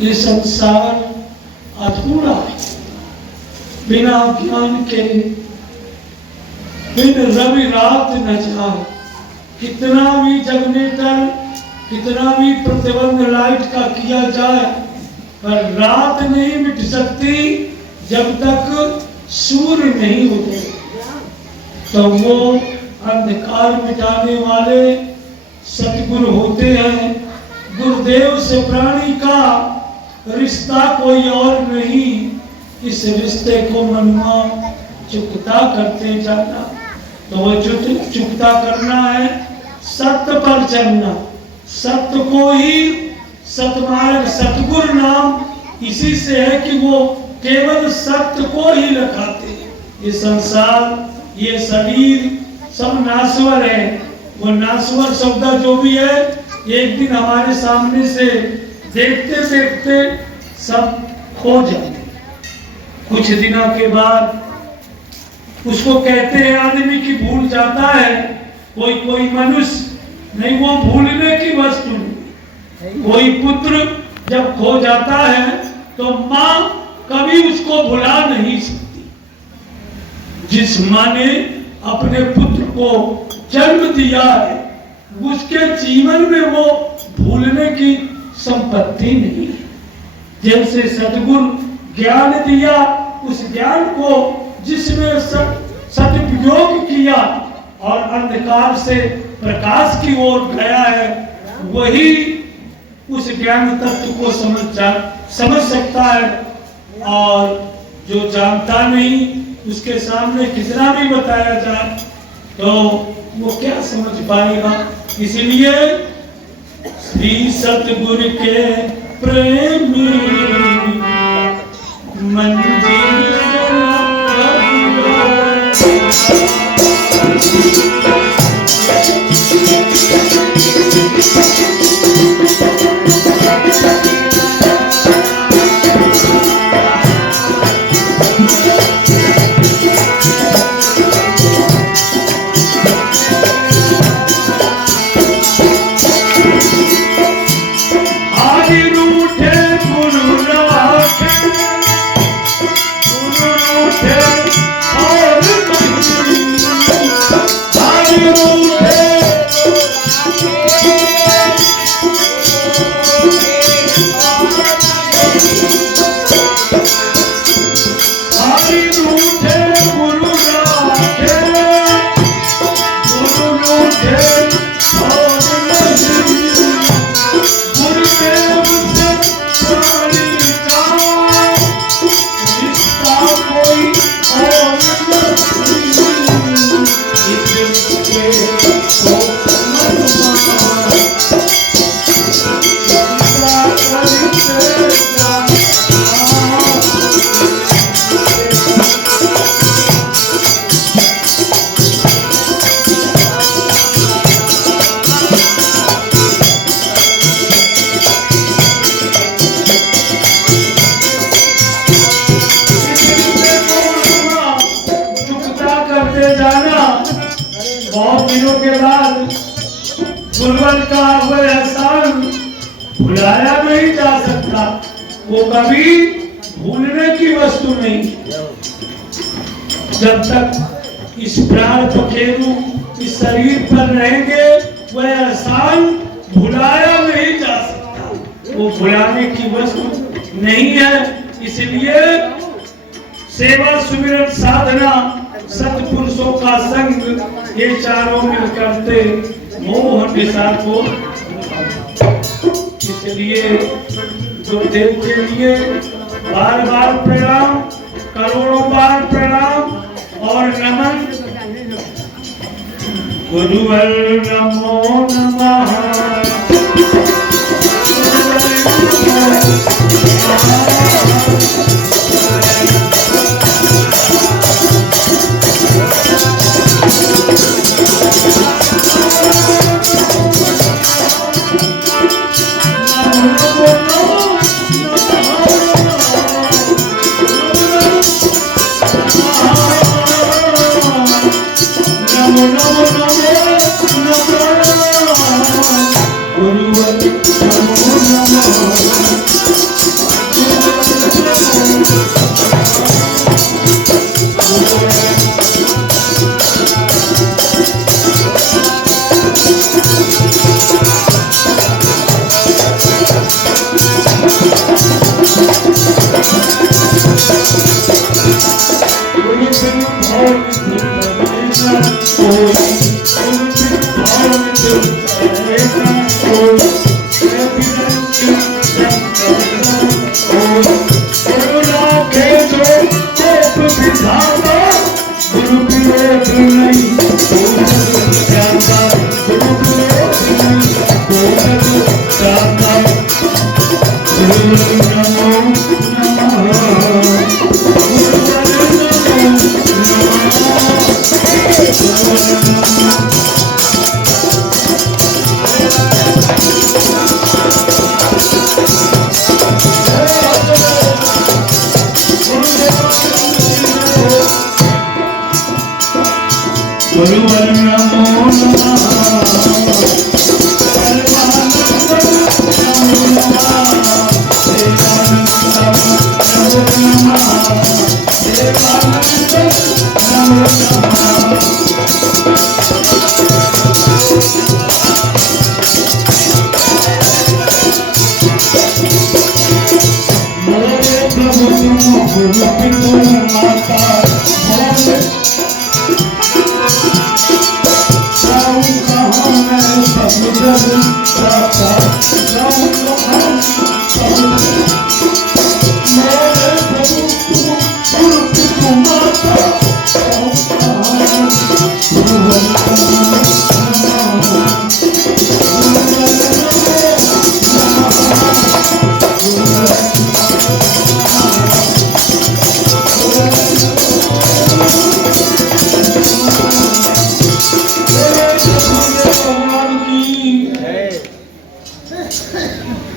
ये संसार अधूरा है बिना ज्ञान के। दिन रवि रात न जाए, कितना भी जनरेटर, कितना भी प्रतिबंध लाइट का किया जाए, पर रात नहीं मिट सकती जब तक सूर्य नहीं उगे। तो वो अंधकार मिटाने वाले सतगुरु होते हैं। गुरुदेव से प्राणी का रिश्ता कोई और नहीं, इस रिश्ते को मनुआ चुकता करते जाना। तो वो चुकता करना है, सत्य पर चलना, सत्य को ही सतमार्ग सतगुरु नाम इसी से है कि वो केवल सत्य को ही लखाते हैं। ये संसार, ये शरीर सब नाश्वर है। वो नाश्वर शब्द जो भी है एक दिन हमारे सामने से देखते देखते सब खो जाते। कुछ दिनों के बाद उसको कहते हैं आदमी की भूल जाता है। कोई मनुष्य नहीं, वो भूलने की वस्तु नहीं। कोई पुत्र जब खो जाता है तो माँ कभी उसको भुला नहीं सकती। जिस माँ ने अपने पुत्र को जन्म दिया है उसके जीवन में वो भूलने की संपत्ति नहीं है। जैसे सद्गुरु ज्ञान दिया, उस ज्ञान को जिसने सदुपयोग किया और अंधकार से प्रकाश की ओर गया है, वही उस ज्ञान तत्व को समझ सकता है। और जो जानता नहीं उसके सामने कितना भी बताया जाए तो वो क्या समझ पाएगा। इसलिए श्री सतगुरु के प्रेमी मंजिल भुलाया नहीं जा सकता। वो कभी भूलने की वस्तु नहीं। जब तक इस प्राण पखेरु इस शरीर पर रहेंगे वह एहसान भुलाया नहीं जा सकता। वो भुलाने की वस्तु नहीं है। इसलिए सेवा सुमिरन साधना सत्पुरुषों का संग, ये चारों मिल करते मोह निशा को। इसलिए गुरुदेव के लिए बार बार प्रणाम, करोड़ों बार प्रणाम और नमन। गुरुवर नमो नमः। नमो नमो नमो नमो। गुरुवर नमो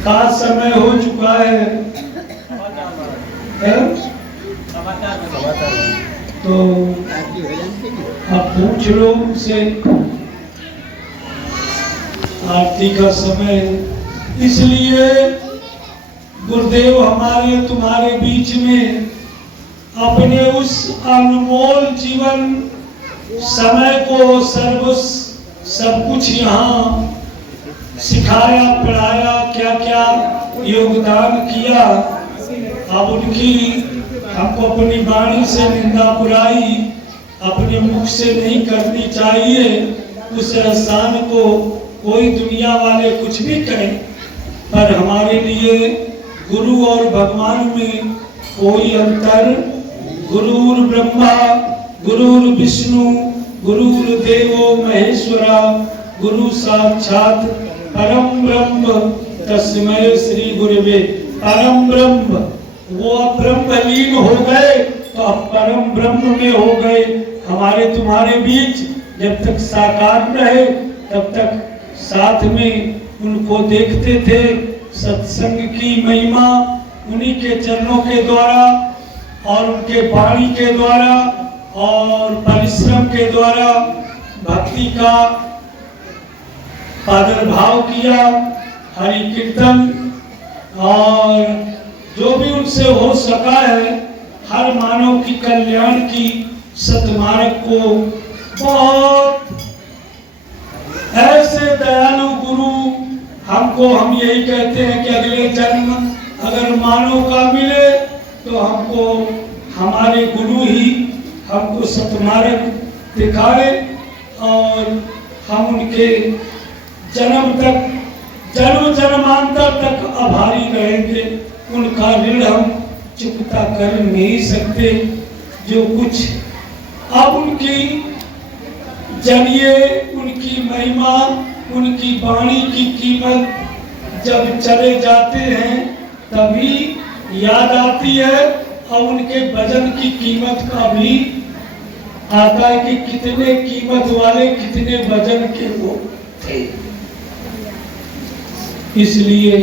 का समय हो चुका है, तो आप पूछ लो उनसे। आरती का समय, इसलिए गुरुदेव हमारे तुम्हारे बीच में अपने उस अनमोल जीवन समय को सब कुछ यहाँ सिखाया, पढ़ाया, क्या क्या योगदान किया। अब उनकी हमको अपनी वाणी से निंदा बुराई अपने मुख से नहीं करनी चाहिए। उस एहसान को कोई दुनिया वाले कुछ भी करें, पर हमारे लिए गुरु और भगवान में कोई अंतर। गुरुर ब्रह्मा गुरुर विष्णु गुरुर्देवो महेश्वरा गुरु साक्षात परम ब्रह्म तस्मै श्री गुरुवे। परम ब्रह्म, वो ब्रह्म लीन हो गए तो अब परम ब्रह्म में हो गए। हमारे तुम्हारे बीच जब तक साकार रहे तब तक साथ में उनको देखते थे। सत्संग की महिमा उन्हीं के चरणों के द्वारा और उनके वाणी के द्वारा और परिश्रम के द्वारा भक्ति का प्रादुर्भाव किया। हरि कीर्तन और जो भी उनसे हो सका है, हर मानव की कल्याण की सतमार्ग को बहुत ऐसे दयालु गुरु हमको, हम यही कहते हैं कि अगले जन्म अगर मानव का मिले तो हमको हमारे गुरु ही हमको सतमार्ग दिखाए और हम उनके जन्म तक, जन्म जन्मांतर तक आभारी रहेंगे। उनका ऋण हम चुकता कर नहीं सकते। जो कुछ अब उनकी जरिए उनकी महिमा, उनकी वाणी की कीमत जब चले जाते हैं तभी याद आती है, और उनके भजन की कीमत का भी आता है कि कितने कीमत वाले, कितने भजन के वो थे। इसलिए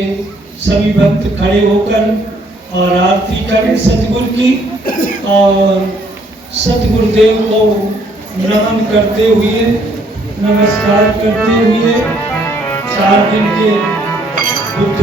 सभी भक्त खड़े होकर और आरती करें सतगुरु की, और सतगुरुदेव को नमन करते हुए, नमस्कार करते हुए 4 दिन के बुद्ध